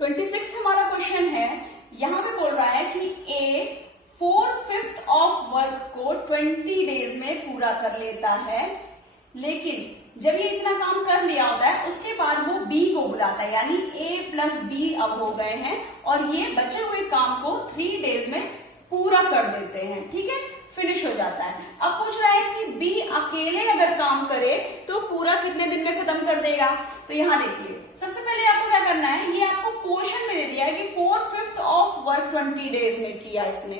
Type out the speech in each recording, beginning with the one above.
26 हमारा क्वेश्चन है। यहां पे बोल रहा है कि ए 4/5 ऑफ वर्क को 20 डेज में पूरा कर लेता है, लेकिन जब ये इतना काम कर लिया होता है उसके बाद वो बी को बुलाता है, यानी ए प्लस बी अब हो गए हैं और ये बचे हुए काम को 3 डेज में पूरा कर देते हैं। ठीक है, फिनिश हो जाता है। अब पूछ रहा है कि बी अकेले अगर काम करे तो पूरा कितने दिन में खत्म कर देगा। तो यहाँ देखिए, सबसे पहले आपको क्या करना है, ये आपको पोर्शन में दे दिया है कि 4/5 ऑफ वर्क 20 डेज में किया इसने।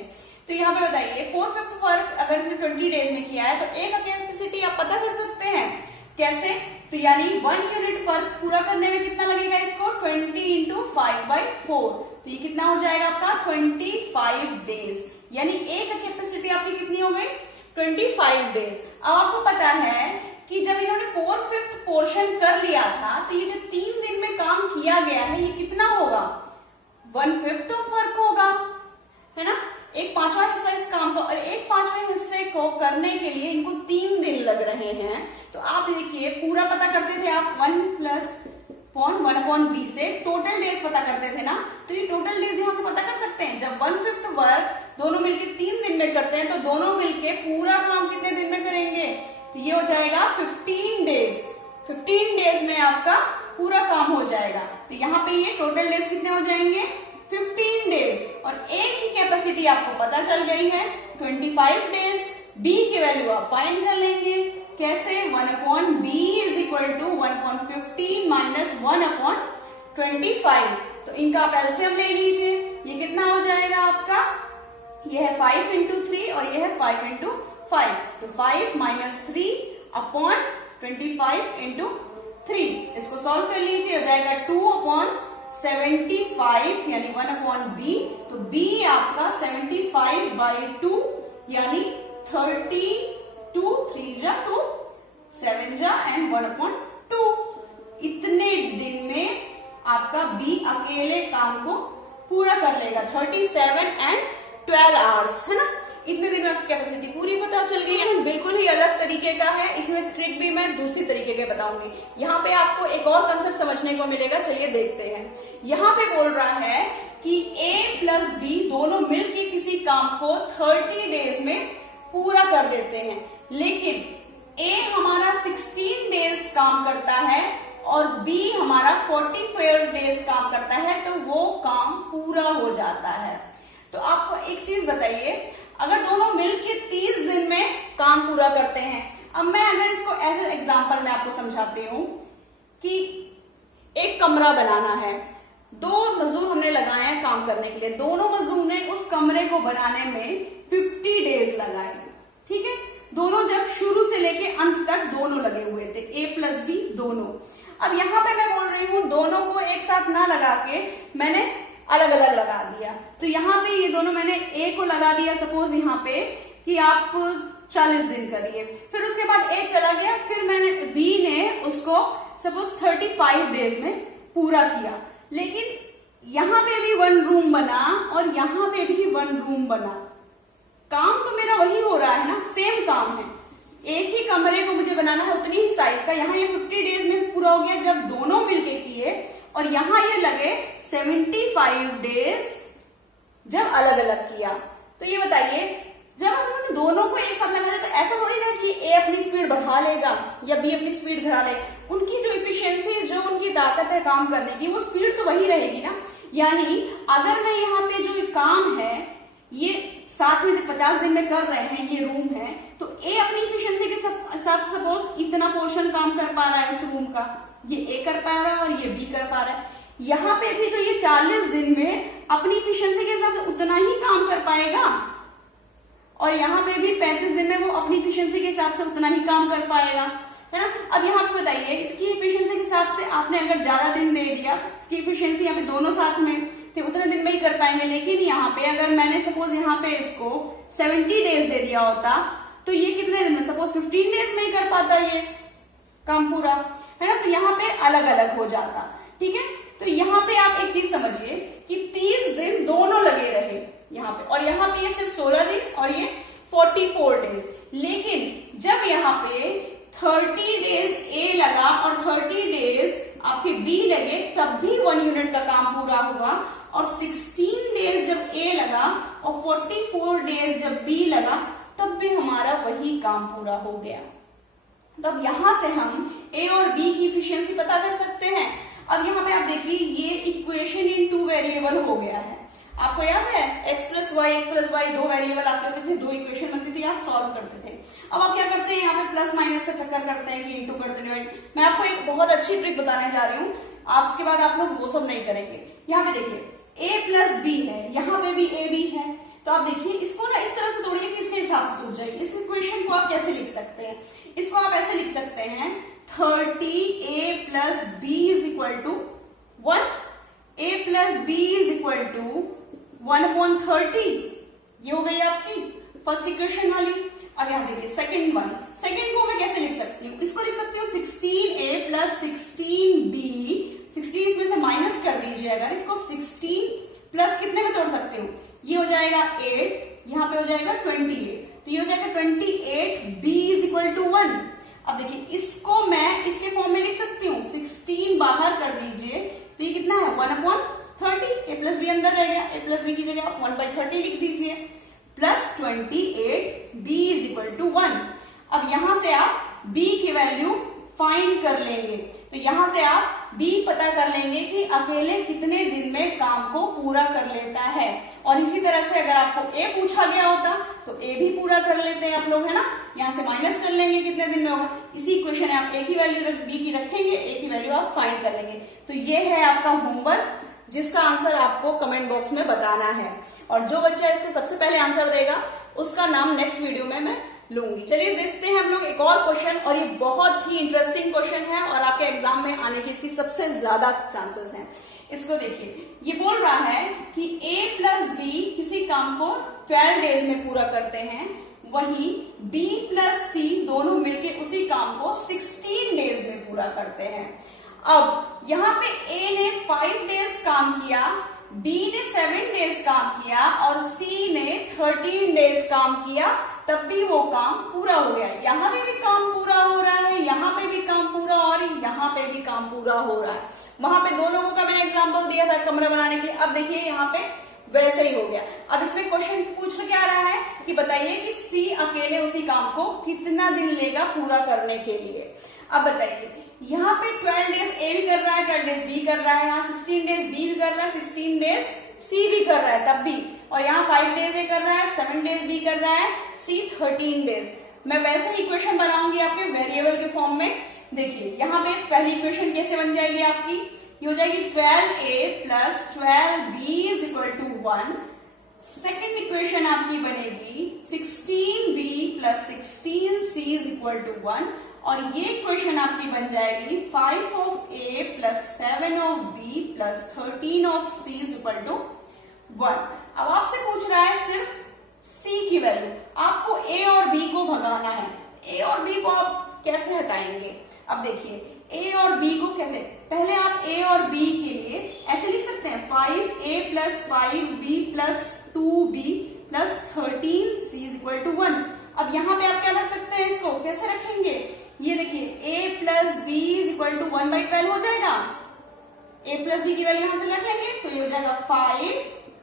तो यहाँ पे बताइए 4/5 वर्क अगर इसने 20 डेज में किया है तो ए का कैपेसिटी आप पता कर सकते हैं कैसे। तो यानी 1 यूनिट वर्क पूरा करने में कितना लगेगा इसको, 20 × 5/4। तो ये कितना हो जाएगा आपका 25 डेज, यानी ए का कैपेसिटी आपकी कितनी हो गई 25 डेज। अब आपको पता है कि जब इन्होंने 4/5 पोर्शन कर लिया था तो ये जो 3 दिन में काम किया गया है ये कितना होगा, 1/5 ऑफ वर्क होगा, है ना। 1/5वां हिस्सा इस काम का, और 1/5वें हिस्से को करने के लिए इनको 3 दिन लग रहे हैं। तो आप देखिए पूरा पता करते थे आप 1 + 1/b से टोटल डेज पता करते थे ना, तो ये टोटल डेज यहां से पता कर सकते हैं। जब 1/5 वर्क दोनों मिलके 3 दिन में करते हैं तो दोनों मिलके पूरा काम कितने दिन में करेंगे, तो ये हो जाएगा 15 डेज। 15 डेज में आपका पूरा काम हो जाएगा। तो यहाँ पे ये टोटल डेज कितने हो जाएंगे 15 डेज, और ए की कैपेसिटी आपको पता चल गई है 25 डेज। बी की वैल्यू आप फाइंड कर लेंगे कैसे, 1/b = 1/15 - 1/25। तो इनका आप एलसीएम ले लीजिए, ये कितना हो जाएगा आपका, ये है 5 × 3 और ये है 5 × 5। तो 5 - 3/25 × 3, इसको सॉल्व कर लीजिए, हो जाएगा 2/75 यानी 1/b। तो b आपका 75/2 यानी 32, 3 × 2, 7 × 1/2। इतने दिन में आपका b अकेले काम को पूरा कर लेगा, 37 & 12 आवर्स, है ना। इतने दिन में आपकी कैपेसिटी पूरी पता चल गई है। बिल्कुल ही अलग तरीके का है, इसमें ट्रिक भी मैं दूसरी तरीके के बताऊंगी। यहाँ पे आपको एक और कंसेप्ट समझने को मिलेगा, चलिए देखते हैं। यहाँ पे बोल रहा है कि a + b दोनों मिलके किसी काम को 30 डेज में पूरा कर देते हैं, लेकिन a हमारा 16 डेज काम करता है और b हमारा 44 डेज काम करता है, तो वो काम पूरा हो जाता है। तो आपको एक चीज बताइए, अगर दोनों मिलके 30 दिन में काम पूरा करते हैं, अब मैं अगर इसको एज ए एग्जांपल में आपको समझाती हूं कि एक कमरा बनाना है, 2 मजदूर हमने लगाए हैं काम करने के लिए, दोनों मजदूर ने उस कमरे को बनाने में 50 डेज लगाए। ठीक है, दोनों जब शुरू से लेके अंत तक दोनों लगे हुए थे, a + b दोनों। अब यहां पे मैं बोल रही हूं दोनों को एक साथ ना लगा के मैंने अलग अलग लगा दिया। तो यहाँ पे ये दोनों मैंने a को लगा दिया सपोज यहाँ पे कि आप 40 दिन करिए, फिर उसके बाद a चला गया, फिर मैंने b ने उसको सपोज 35 डेज में पूरा किया। लेकिन यहाँ पे भी 1 रूम बना और यहाँ पे भी 1 रूम बना, काम तो मेरा वही हो रहा है ना, सेम काम है, एक ही कमरे को मुझे बनाना है उतनी ही साइज का। यहाँ ये 50 डेज में पूरा हो गया जब दोनों मिलके किए, और यहाँ ये लगे 75 डेज जब अलग अलग किया। तो ये बताइए, जब हम दोनों को एक साथ लगा दे तो ऐसा थोड़ी ना कि ए अपनी स्पीड बढ़ा लेगा या बी अपनी स्पीड घटा लेगा, उनकी जो इफिशियंसी, जो उनकी ताकत है काम करने की, वो स्पीड तो वही रहेगी ना। यानी अगर मैं यहाँ पे जो काम है ये साथ में जो 50 दिन में कर रहे हैं, ये रूम है, तो ए अपनी इफिशियंसी के साथ सपोज इतना पोर्शन काम कर पा रहा है उस रूम का, ये ए कर पा रहा है और ये बी कर पा रहा है। यहाँ पे भी तो ये 40 दिन में अपनी इफिशियंसी के हिसाब से उतना ही काम कर पाएगा, और यहाँ पे भी 35 दिन में वो अपनी इफिशियंसी के हिसाब से उतना ही काम कर पाएगा, है ना। अब यहाँ पे बताइए, इसकी इफिशियंसी के हिसाब से आपने अगर ज्यादा दिन दे दिया, इसकी इफिशियंसी यहाँ पे दोनों साथ में थे उतने दिन में ही कर पाएंगे। लेकिन यहाँ पे अगर मैंने सपोज यहाँ पे इसको 70 डेज दे दिया होता तो ये कितने दिन में, सपोज 15 डेज में ही कर पाता ये काम पूरा, है ना। तो यहाँ पे अलग अलग हो जाता। ठीक है, तो यहाँ पे आप एक चीज समझिए कि 30 दिन दोनों लगे रहे यहाँ पे, और यहाँ पे ये सिर्फ 16 दिन और ये 44 डेज। लेकिन जब यहाँ पे 30 डेज ए लगा और 30 डेज आपके बी लगे तब भी 1 यूनिट का काम पूरा हुआ, और 16 डेज जब ए लगा और 44 डेज जब बी लगा तब भी हमारा वही काम पूरा हो गया। तब यहां से हम ए और बी की इफिशियंसी पता कर सकते हैं। अब यहाँ पे आप देखिए ये इक्वेशन इन 2 वेरिएबल हो गया है। आपको याद है x प्लस वाई 2 वेरिएबल आपके होते थे, 2 इक्वेशन बनती थी, आप सॉल्व करते थे। अब आप क्या करते हैं, यहाँ पे प्लस माइनस का चक्कर करते हैं कि इंटू करते डिवाइड। मैं आपको एक बहुत अच्छी ट्रिक बताने जा रही हूँ, आप इसके बाद आप लोग वो सब नहीं करेंगे। यहाँ पे देखिए a प्लस बी है, यहाँ पे भी ए बी है, तो आप देखिए इसको ना इस तरह से तोड़िए कि इसके हिसाब से टूट जाएगी। इस इक्वेशन को आप कैसे लिख सकते हैं, इसको आप ऐसे लिख सकते हैं 30a plus b is equal to 1, a plus b is equal to 1/30। ये हो गई आपकी फर्स्ट इक्वेशन वाली। अब यहाँ देखिए सेकंड वाली, सेकंड को मैं कैसे लिख सकती हूँ, इसको लिख सकती हूँ 16a प्लस 16b, 16 इसमें से माइनस कर दीजिएगा, इसको 16 प्लस कितने में तोड़ सकते हो, ये हो जाएगा 8, यहाँ पे हो जाएगा 28, तो ये हो जाएगा 28b इज इक्वल टू 1। अब देखिए इसको मैं इसके फॉर्म में लिख सकती हूँ, 16 बाहर कर दीजिए तो ये कितना है 1/30, a प्लस बी अंदर रह गया, a प्लस बी की जगह आप 1/30 लिख दीजिए, plus 28b is equal to 1। अब यहां से आप b की वैल्यू फाइंड कर लेंगे, तो यहां से आप b पता कर लेंगे कि अकेले कितने दिन में काम को पूरा कर लेता है। और इसी तरह से अगर आपको a पूछा गया होता तो a भी पूरा कर लेते हैं आप लोग, है ना। यहां से माइनस कर लेंगे कितने दिन में होगा, इसी इक्वेशन में आप a की वैल्यू b की रखेंगे, a की वैल्यू आप फाइंड कर लेंगे। तो ये है आपका होमवर्क जिसका आंसर आपको कमेंट बॉक्स में बताना है, और जो बच्चा इसको सबसे पहले आंसर देगा उसका नाम नेक्स्ट वीडियो में मैं लूंगी। चलिए देखते हैं हम लोग एक और क्वेश्चन, और ये बहुत ही इंटरेस्टिंग क्वेश्चन है और आपके एग्जाम में आने की इसकी सबसे ज्यादा चांसेस हैं। इसको देखिए, ये बोल रहा है कि a प्लस बी किसी काम को 12 डेज में पूरा करते हैं, वही b प्लस सी दोनों मिलके उसी काम को 16 डेज में पूरा करते हैं। अब यहाँ पे a ने 5 डेज काम किया, b ने 7 डेज काम किया और c ने 13 डेज काम किया, तब भी वो काम पूरा हो गया। यहाँ पे भी काम पूरा हो रहा है, यहाँ पे भी काम पूरा, और यहाँ पे भी काम पूरा हो रहा है। वहां पे 2 लोगों का मैंने एग्जांपल दिया था कमरा बनाने के लिए, अब देखिए यहाँ पे वैसे ही हो गया। अब इसमें क्वेश्चन पूछ क्या रहा है कि बताइए कि सी अकेले उसी काम को कितना दिन लेगा पूरा करने के लिए। अब बताइए यहाँ पे 12 डेज ए भी कर रहा है, 12 डेज बी कर रहा है, यहाँ 16 डेज बी भी कर रहा है, 16 डेज सी भी कर रहा है तब भी, और यहाँ 5 डेज ए कर रहा है, 7 डेज बी कर रहा है, सी 13 डेज। मैं वैसे ही इक्वेशन बनाऊंगी आपके वेरिएबल के फॉर्म में। देखिए यहाँ पे पहली इक्वेशन कैसे बन जाएगी आपकी, ये हो जाएगी 12a plus 12b is equal to 1। Second equation आपकी बनेगी 16b plus 16c is equal to 1, और ये इक्वेशन आपकी बन जाएगी 5 of a plus 7 of b plus 13 of c is equal to 1। अब आपसे पूछ रहा है सिर्फ c की वैल्यू, आपको a और b को भगाना है। a और b को आप कैसे हटाएंगे, अब देखिए a और b को कैसे, पहले आप a और b के लिए ऐसे लिख सकते हैं 5a plus 5b plus 2b plus 13c is equal to 1। अब यहाँ पे आप क्या रख सकते हैं, इसको कैसे रखेंगे, ये देखिए a plus b is equal to 1/12 हो जाएगा, a प्लस b की वैल्यू यहां से रख लेंगे तो ये हो जाएगा 5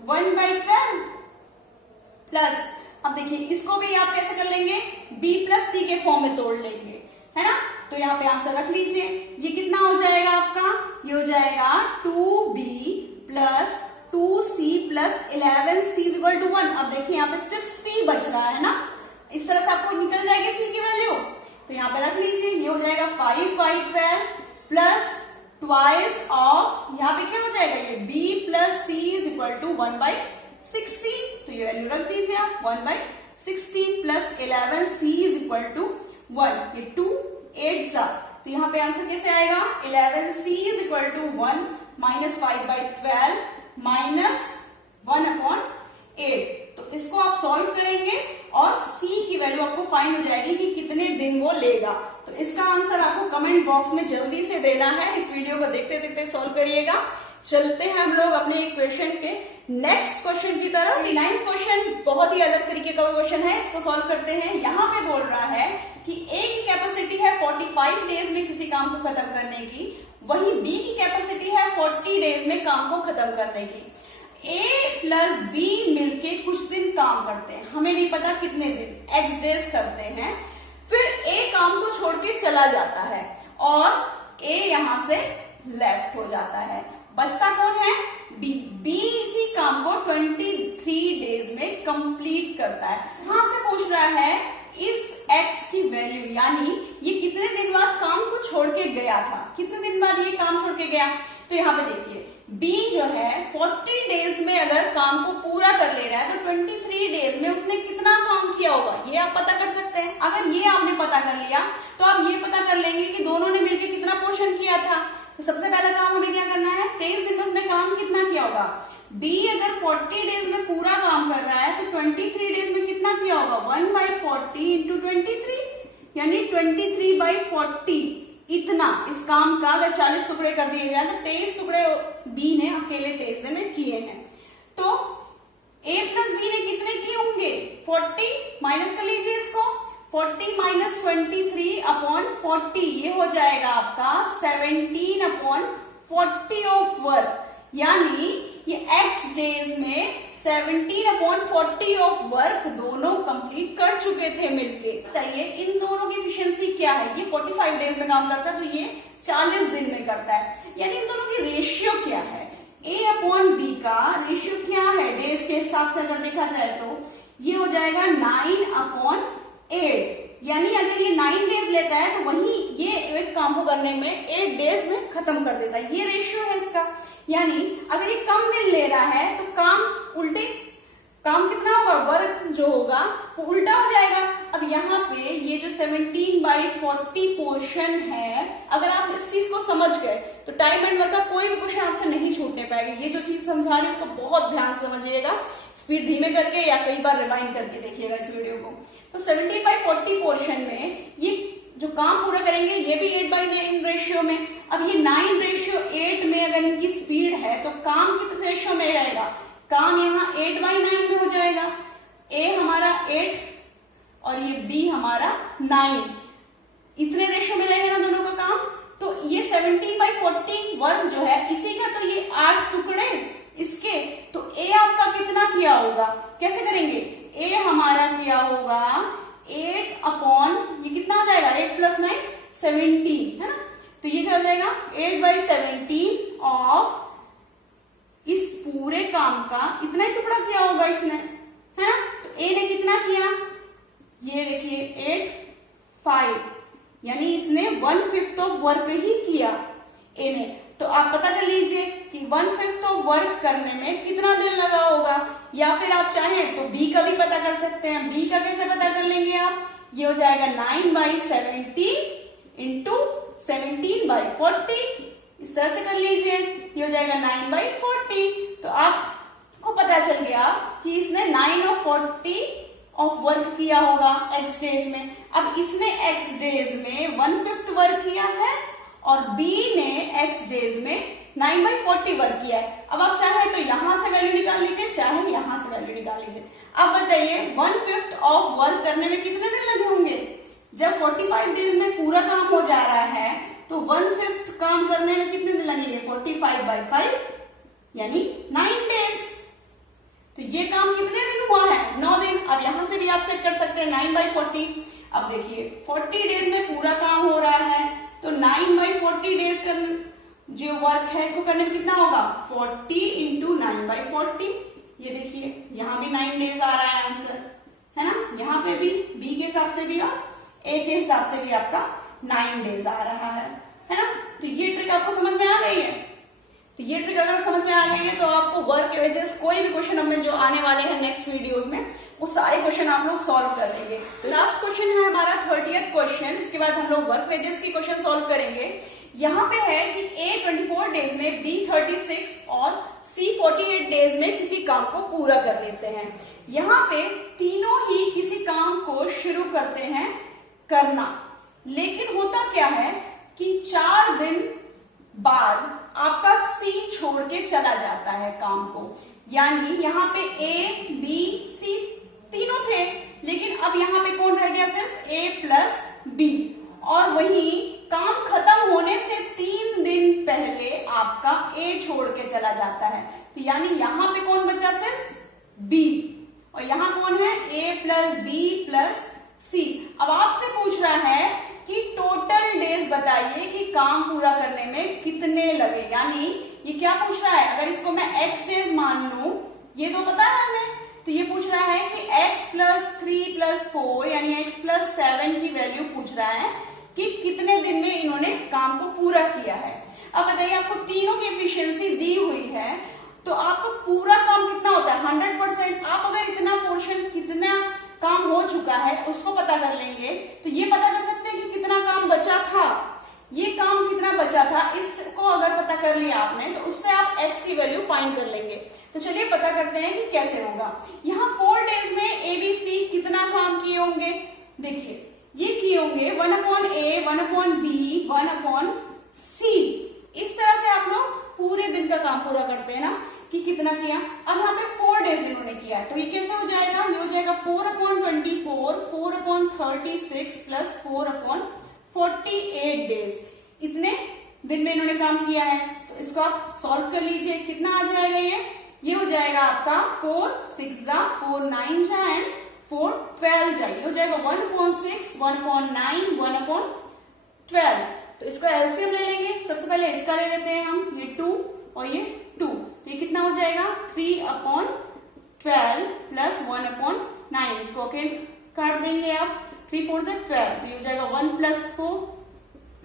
1/12 प्लस, अब देखिए इसको भी आप कैसे कर लेंगे, b प्लस c के फॉर्म में तोड़ लेंगे, है ना। तो यहाँ पे आंसर रख लीजिए, ये कितना हो जाएगा आपका, ये हो जाएगा 2b plus 2c plus 11c is equal to 1। अब देखिए यहाँ पे सिर्फ c बच रहा है ना, इस तरह से आपको निकल जाएगी c की वैल्यू, तो यहाँ पे रख लीजिए, ये हो जाएगा 5/12 प्लस ट्वाइस ऑफ, यहाँ पे क्या हो जाएगा, ये b plus c is equal to 1/16, तो ये वैल्यू रख दीजिए आप 1/16 plus 11c is equal to 1, ये 2 8 सा, तो यहाँ पे आंसर कैसे आएगा, 11c is equal to 1 minus 5/12 minus 1/8। तो इसको आप सॉल्व करेंगे और c की वैल्यू आपको फाइंड हो जाएगी कि कितने दिन वो लेगा। तो इसका आंसर आपको कमेंट बॉक्स में जल्दी से देना है, इस वीडियो को देखते देखते सॉल्व करिएगा। चलते हैं हम लोग अपने इक्वेशन के नेक्स्ट क्वेश्चन की तरफ। 9th क्वेश्चन बहुत ही अलग तरीके का क्वेश्चन है, इसको सॉल्व करते हैं। यहाँ पे बोल रहा है कि ए की कैपेसिटी है 45 डेज में किसी काम को खत्म करने की, वही बी की कैपेसिटी है 40 डेज में काम को खत्म करने की। ए प्लस बी मिलके कुछ दिन काम करते हैं, हमें नहीं पता कितने दिन, एक्स डेज करते हैं, फिर ए काम को छोड़ के चला जाता है और ए यहां से लेफ्ट हो जाता है। बचता कौन है? बी। बी इसी काम को 23 डेज में कंप्लीट करता है। यहां से पूछ रहा है इस एक्स की वैल्यू, यानी ये कितने दिन बाद काम को छोड़ के गया था, कितने दिन बाद ये काम छोड़ के गया। तो यहाँ पे देखिए बी जो है 40 डेज में अगर काम को पूरा कर ले रहा है तो 23 डेज में उसने कितना काम किया होगा, ये आप पता कर सकते हैं। अगर ये आपने पता कर लिया तो आप ये पता कर लेंगे कि दोनों ने मिलकर कितना पोर्शन किया था। तो सबसे पहला काम हमें क्या करना है, 23 दिन में उसने काम कितना किया होगा। बी अगर 40 डेज में पूरा काम कर रहा है तो 23 डेज में कितना किया होगा, 1/40 इंटू 23, यानी 23/40 इतना इस काम का अगर 40 टुकड़े कर दिए जाए तो 23 टुकड़े बी ने अकेले 23 दिन में किए हैं। तो ए प्लस बी ने कितने किए होंगे, 40, माइनस कर लीजिए इसको, 40 माइनस 23/40 ये हो जाएगा आपका 17/40 ऑफ वर्क, यानी ये एक्स डेज में 17/40 ऑफ वर्क दोनों कंप्लीट कर चुके थे मिलके। बताइए इन दोनों की एफिशिएंसी क्या है, ये 45 डेज में काम करता है तो ये 40 दिन में करता है, यानी इन दोनों की रेशियो क्या है, ए अपॉन बी का रेशियो क्या है डेज के हिसाब से अगर देखा जाए तो ये हो जाएगा 9/8, यानी अगर ये 9 डेज लेता है तो वही ये एक काम को करने में 8 डेज में खत्म कर देता है, ये रेशियो है इसका। यानी अगर ये कम दिन ले रहा है तो काम उल्टे, काम कितना होगा, वर्क जो होगा वो उल्टा हो जाएगा। अब यहाँ पे ये जो 17/40 पोर्शन है, अगर आप इस चीज को समझ गए तो टाइम एंड वर्क का कोई भी क्वेश्चन आपसे नहीं छूटने पाएगा। ये जो चीज समझा रही है उसको बहुत ध्यान से समझिएगा, स्पीड धीमे करके या कई बार रिवाइंड करके देखिएगा इस वीडियो को। तो 17/40 पोर्शन में ये जो काम पूरा करेंगे ये भी 8/9 रेशियो में। अब ये 9/8 में अगर इनकी स्पीड है तो काम कितने रेशियो में रहेगा, काम यहाँ 8/9 में हो जाएगा। ए हमारा 8 और ये बी हमारा 9, इतने रेशियो में रहेगा ना दोनों का काम। तो ये 17/40 वर्क जो है इसी का तो ये 8 टुकड़े इसके, तो ए आपका कितना किया होगा, कैसे करेंगे, ए हमारा किया होगा 8 ये कितना हो जाएगा, 8 + 9 17 है ना। तो ये क्या हो जाएगा 8/17 ऑफ इस पूरे काम का इतना ही टुकड़ा किया होगा इसने, है ना। तो ए ने कितना किया, ये देखिए 8 5, यानी इसने 1/5 ऑफ वर्क ही किया ए ने। तो आप पता कर लीजिए कि 1/5 ऑफ वर्क करने में कितना दिन लगा होगा, या फिर आप चाहें तो बी का भी पता कर सकते हैं। बी का कैसे पता कर लेंगे आप, ये हो जाएगा 9/17 इंटू 17/40, इस तरह से कर लीजिए, ये हो जाएगा 9/40। तो आपको पता चल गया कि इसने 9/40 ऑफ वर्क किया होगा एक्स डेज में। अब इसने एक्स डेज में 1/5 वर्क किया है और बी ने एक्स डेज में 9/40 वर्क किया है। अब आप चाहे तो यहां से वैल्यू निकाल लीजिए, चाहे यहां से वैल्यू निकाल लीजिए। अब बताइए 1/5 ऑफ वर्क करने में कितने दिन लगे होंगे, जब 45 डेज में पूरा काम हो जा रहा है तो 1/5 काम करने में कितने दिन लगेंगे, 45/5 यानी 9 डेज। तो ये काम कितने दिन हुआ है, 9 दिन। अब यहां से भी आप चेक कर सकते हैं 9/40। अब देखिए 40 डेज में पूरा काम हो रहा है तो 9/40 डेज का जो वर्क है इसको करने में कितना होगा, 40 इंटू 9/40। ये देखिए यहाँ भी 9 डेज आ रहा है आंसर, है ना। यहाँ पे भी बी के हिसाब से भी और ए के हिसाब से भी आपका 9 डेज आ रहा है ना। तो ये ट्रिक आपको समझ में आ गई है। तो ये ट्रिक अगर समझ में आ गई है तो आपको वर्क के वेजेस कोई भी क्वेश्चन हमें जो आने वाले हैं नेक्स्ट वीडियोस में वो सारे क्वेश्चन आप लोग सॉल्व कर लेंगे। लास्ट क्वेश्चन है हमारा 30th क्वेश्चन, इसके बाद हम लोग वर्क वेजेस की क्वेश्चन सॉल्व करेंगे। यहाँ पे है कि ए 24 डेज में, बी 36 और सी 48 डेज में किसी काम को पूरा कर लेते हैं। यहाँ पे तीनों ही किसी काम को शुरू करते हैं करना, लेकिन होता क्या है कि 4 दिन बाद आपका सी छोड़ के चला जाता है काम को। यानी यहाँ पे ए बी सी तीनों थे, लेकिन अब यहाँ पे कौन रह गया, सिर्फ a + b। और वही काम खत्म होने से 3 दिन पहले आपका a छोड़ के चला जाता है, तो यानी यहां पे कौन बचा? सिर्फ b, और यहां कौन है? a plus b plus c। अब आपसे पूछ रहा है कि टोटल डेज बताइए कि काम पूरा करने में कितने लगे, यानी ये क्या पूछ रहा है? अगर इसको मैं x डेज मान लूं, ये तो पता है हमें, तो ये पूछ रहा है कि x प्लस 3 प्लस 4 यानी x प्लस 7 की वैल्यू पूछ रहा है कि कितने दिन में इन्होंने काम को पूरा किया है। अब बताइए, आपको तीनों की एफिशिएंसी दी हुई है, तो आपको पूरा काम कितना होता है? 100%। आप अगर इतना पोर्शन, कितना काम हो चुका है उसको पता कर लेंगे, तो ये पता कर सकते हैं कि कितना काम बचा था, ये काम कितना बचा था, इसको अगर पता कर लिया आपने तो उससे आप x की वैल्यू फाइंड कर लेंगे। तो चलिए पता करते हैं कि कैसे होगा। यहाँ 4 डेज में ABC कितना काम किए होंगे? देखिए ये किए होंगे 1/A, 1/B, 1/C। इस तरह से आप लोग पूरे दिन का काम पूरा करते हैं ना कि कितना किया। अब यहाँ पे 4 डेज इन्होंने किया है, तो ये कैसे हो जाएगा? ये हो जाएगा 4/24, 4/36 प्लस 4/48 डेज। इतने दिन में इन्होंने काम किया है, तो इसको आप सॉल्व कर लीजिए। कितना आ जाएगा? ये हो जाएगा आपका 4 6 जा 4 9 जा एंड 4 12 जा, ये हो जाएगा 1/6, 1/9, 1/12। तो इसको एलसीएम ले लेंगे। सबसे पहले इसका ले लेते हैं हम, ये 2 और ये 2, तो ये कितना हो जाएगा? 3/12 प्लस 1/9। इसको ओके काट देंगे आप, 3 4 12, तो ये हो जाएगा 1 प्लस 4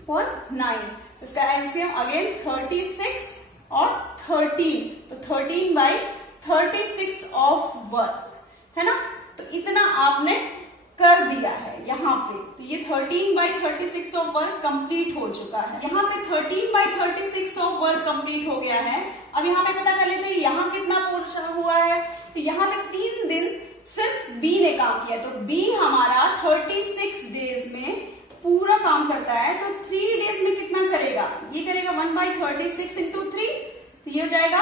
और 9। तो इसका एलसीएम अगेन 36 और 13, तो 13/36 ऑफ वर्क है ना। तो इतना आपने कर दिया है यहाँ पे, तो ये 13/36 ऑफ वर्क कंप्लीट हो चुका है। यहाँ पे 13/36 ऑफ वर्क कंप्लीट हो गया है। अब यहाँ पे पता कर लेते हैं यहाँ कितना पोर्शन हुआ है। तो यहाँ पे 3 दिन सिर्फ B ने काम किया, तो B हमारा 36 डेज में पूरा काम करता है, तो 3 डेज में कितना करेगा? ये करेगा 1/36 इंटू 3, तो ये हो जाएगा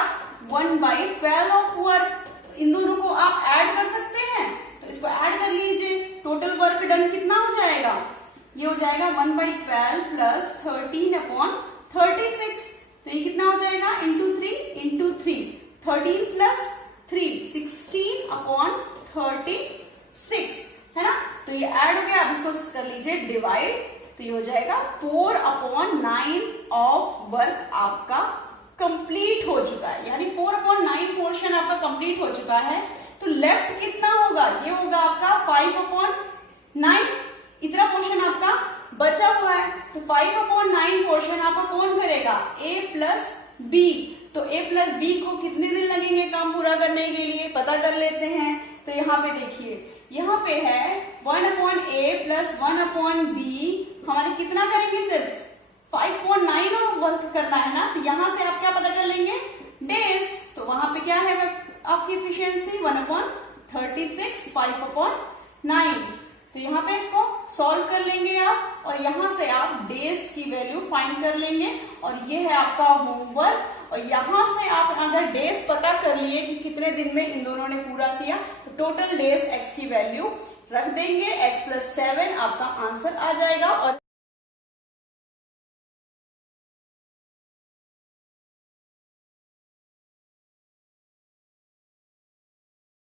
1/12 ऑफ वर्क। इन दोनों को आप ऐड कर सकते हैं, तो इसको ऐड कर लीजिए। टोटल वर्क डन कितना हो जाएगा? ये हो जाएगा 1/12 प्लस 13/36, तो ये कितना हो जाएगा? इंटू 3, 13 प्लस 3 16/36 है ना। तो ये ऐड हो गया। अब इसको कर लीजिए डिवाइड, तो ये हो जाएगा 4/9 ऑफ वर्क आपका कंप्लीट हो चुका है, यानी 4/9 पोर्शन आपका कंप्लीट हो चुका है। तो लेफ्ट कितना होगा? ये होगा आपका 5/9। इतना पोर्शन आपका बचा हुआ है, तो 5/9 पोर्शन आपका कौन करेगा? A plus B। तो A प्लस B को कितने दिन लगेंगे काम पूरा करने के लिए? पता कर लेते हैं। तो यहाँ पे देखिए, यहाँ पे है 1/A प्लस 1/B, हमारे कितना करेंगे? सिर्फ 5/9 वर्क करना है ना, तो यहां से आप क्या पता कर लेंगे? डेज। तो वहां पे क्या है आपकी एफिशिएंसी? 1/36, 5/9। तो यहाँ पे इसको सॉल्व कर लेंगे आप, और यहां से आप डेज की वैल्यू फाइंड कर लेंगे, और ये है आपका होमवर्क। और यहां से आप अगर डेज पता कर लिए कि कितने दिन में इन दोनों ने पूरा किया, तो टोटल डेज x की वैल्यू रख देंगे, x प्लस 7 आपका आंसर आ जाएगा। और